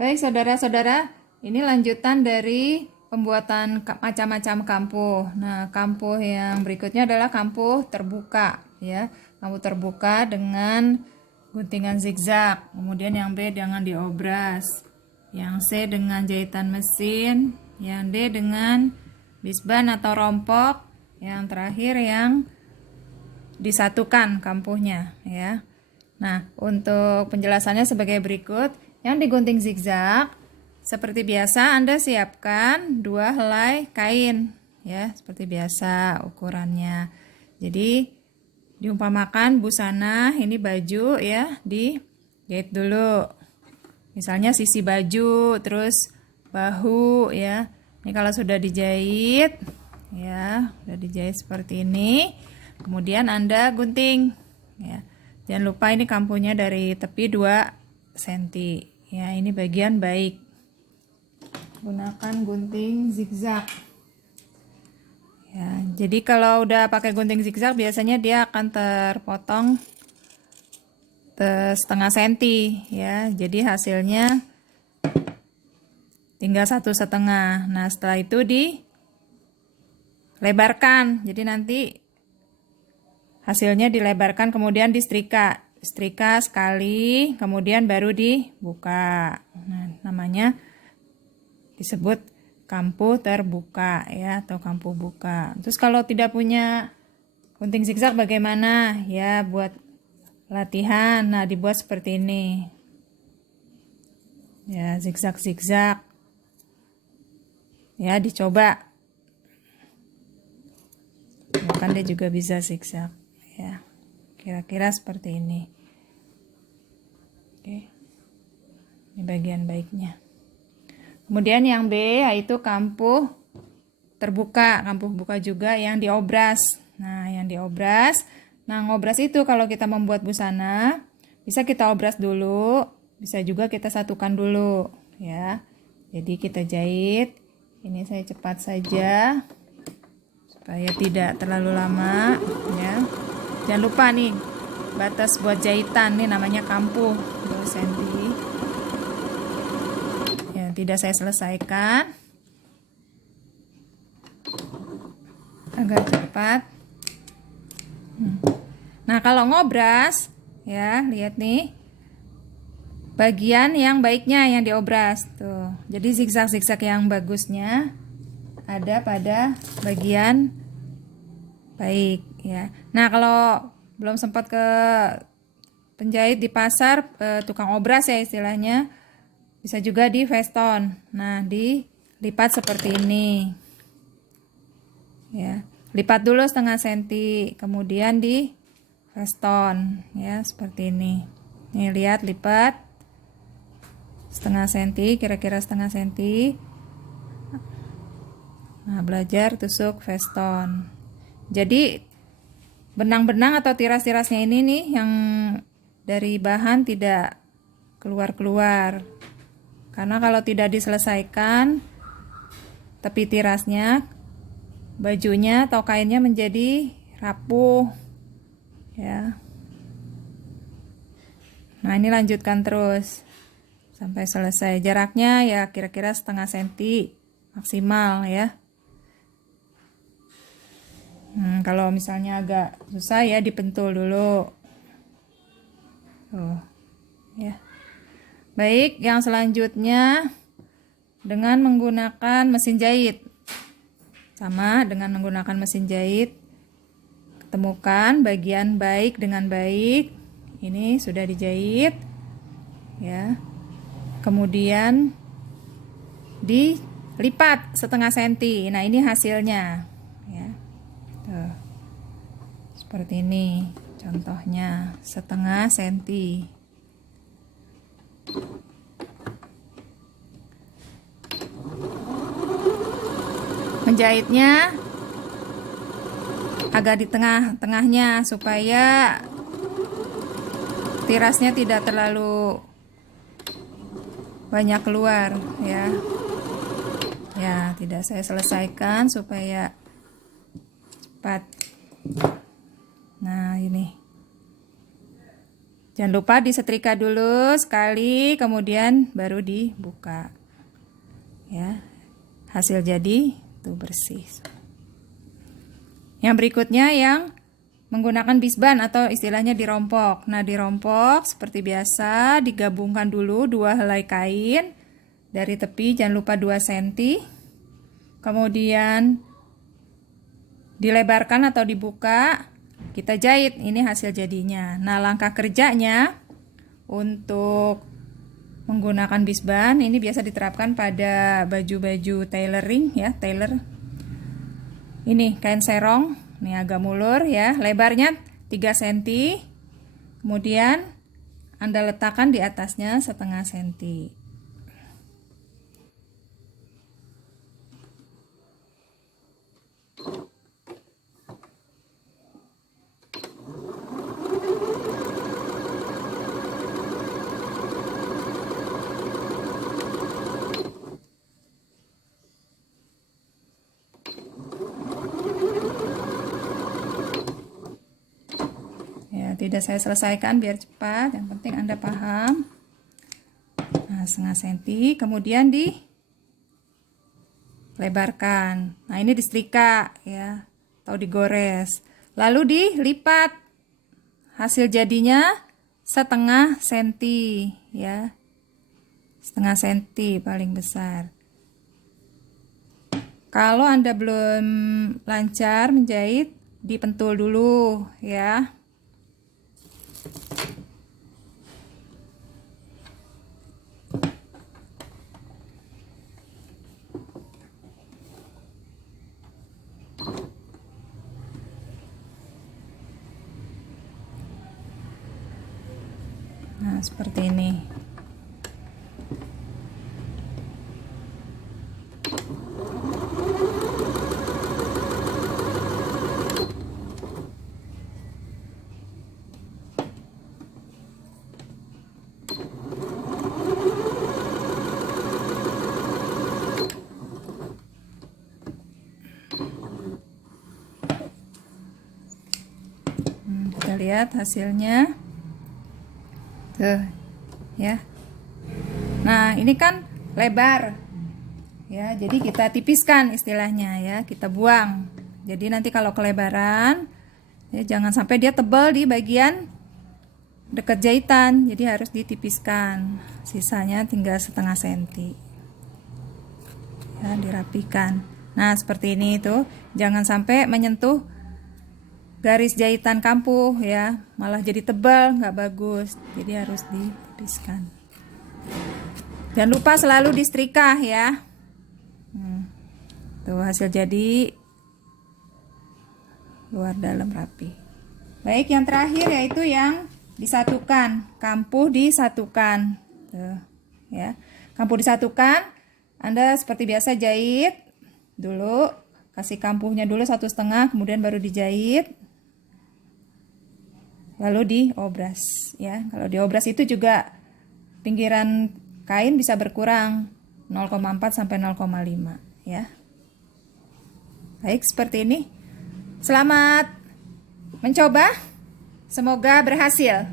Baik saudara-saudara, ini lanjutan dari pembuatan macam-macam kampuh. Nah, kampuh yang berikutnya adalah kampuh terbuka, ya. Kampuh terbuka dengan guntingan zigzag. Kemudian yang B dengan diobras. Yang C dengan jahitan mesin. Yang D dengan bisban atau rompok. Yang terakhir yang disatukan kampuhnya, ya. Nah, untuk penjelasannya sebagai berikut. Yang digunting zigzag, seperti biasa Anda siapkan 2 helai kain, ya, seperti biasa ukurannya. Jadi diumpamakan busana, ini baju, ya, dijahit dulu. Misalnya sisi baju, terus bahu, ya. Ini kalau sudah dijahit, ya, sudah dijahit seperti ini. Kemudian Anda gunting, ya. Jangan lupa ini kampuhnya dari tepi 2 cm, ya. Ini bagian baik. Gunakan gunting zigzag, ya. Jadi kalau udah pakai gunting zigzag biasanya dia akan terpotong setengah senti, ya. Jadi hasilnya tinggal 1,5. Nah, setelah itu dilebarkan. Jadi nanti hasilnya dilebarkan, kemudian disetrika sekali, kemudian baru dibuka. Nah, namanya disebut kampuh terbuka, ya, atau kampuh buka. Terus kalau tidak punya gunting zigzag bagaimana? Ya, buat latihan. Nah, dibuat seperti ini. Ya, zigzag-zigzag. Ya, dicoba. Ya, kan dia juga bisa zigzag, ya. Kira-kira seperti ini. Oke. Ini bagian baiknya. Kemudian yang B yaitu kampuh terbuka. Kampuh buka juga yang diobras. Nah, yang diobras. Nah, ngobras itu kalau kita membuat busana, bisa kita obras dulu, bisa juga kita satukan dulu, ya. Jadi kita jahit. Ini saya cepat saja supaya tidak terlalu lama, ya. Jangan lupa nih, batas buat jahitan nih namanya kampuh 2 cm. Ya, tidak saya selesaikan agak cepat. Nah, kalau ngobras, ya, lihat nih. Bagian yang baiknya yang diobras tuh. Jadi zigzag-zigzag yang bagusnya ada pada bagian baik, ya. Nah, kalau belum sempat ke penjahit di pasar, tukang obras ya istilahnya, bisa juga di veston. Nah, dilipat seperti ini, ya. Lipat dulu setengah senti, kemudian di veston, ya, seperti ini. Nih, lihat, lipat setengah senti, kira-kira setengah senti. Nah, belajar tusuk veston. Jadi benang-benang atau tiras-tirasnya ini nih yang dari bahan tidak keluar-keluar. Karena kalau tidak diselesaikan tepi tirasnya, bajunya atau kainnya menjadi rapuh, ya. Nah, ini lanjutkan terus sampai selesai. Jaraknya ya kira-kira setengah senti maksimal, ya. Kalau misalnya agak susah ya dipentul dulu. Ya. Baik, yang selanjutnya dengan menggunakan mesin jahit. Sama dengan menggunakan mesin jahit, temukan bagian baik dengan baik. Ini sudah dijahit, ya. Kemudian dilipat setengah senti. Nah, ini hasilnya, ya. Tuh. Seperti ini contohnya, setengah senti. Menjahitnya agak di tengah-tengahnya supaya tirasnya tidak terlalu banyak keluar, ya. Ya, tidak saya selesaikan supaya cepat. Nah, ini. Jangan lupa disetrika dulu sekali, kemudian baru dibuka. Ya, hasil jadi tuh bersih. Yang berikutnya yang menggunakan bisban atau istilahnya dirompok. Nah, dirompok seperti biasa digabungkan dulu 2 helai kain dari tepi, jangan lupa 2 cm. Kemudian dilebarkan atau dibuka, kita jahit. Ini hasil jadinya. Nah, langkah kerjanya untuk menggunakan bisban ini biasa diterapkan pada baju-baju tailoring ya, tailor. Ini kain serong, ini agak mulur ya, lebarnya 3 cm. Kemudian Anda letakkan di atasnya setengah cm. Tidak saya selesaikan biar cepat, yang penting Anda paham. Nah, setengah cm, kemudian dilebarkan. Nah, ini disetrika ya, atau digores. Lalu dilipat. Hasil jadinya setengah cm ya. Setengah cm paling besar. Kalau Anda belum lancar menjahit, dipentul dulu ya. Nah, seperti ini. Kita lihat hasilnya. Tuh, ya. Nah, ini kan lebar. Ya, jadi kita tipiskan istilahnya ya, kita buang. Jadi nanti kalau kelebaran, ya jangan sampai dia tebal di bagian dekat jahitan. Jadi harus ditipiskan. Sisanya tinggal setengah cm. Ya, dirapikan. Nah, seperti ini tuh. Jangan sampai menyentuh garis jahitan kampuh ya, malah jadi tebal, nggak bagus. Jadi harus ditipiskan. Jangan lupa selalu disetrika ya. Tuh hasil jadi luar dalam rapi. Baik, yang terakhir yaitu yang disatukan, kampuh disatukan. Tuh ya, kampuh disatukan. Anda seperti biasa jahit dulu, kasih kampuhnya dulu 1,5, kemudian baru dijahit. Lalu diobras ya. Kalau diobras itu juga pinggiran kain bisa berkurang 0,4 sampai 0,5 ya. Baik, seperti ini. Selamat mencoba. Semoga berhasil.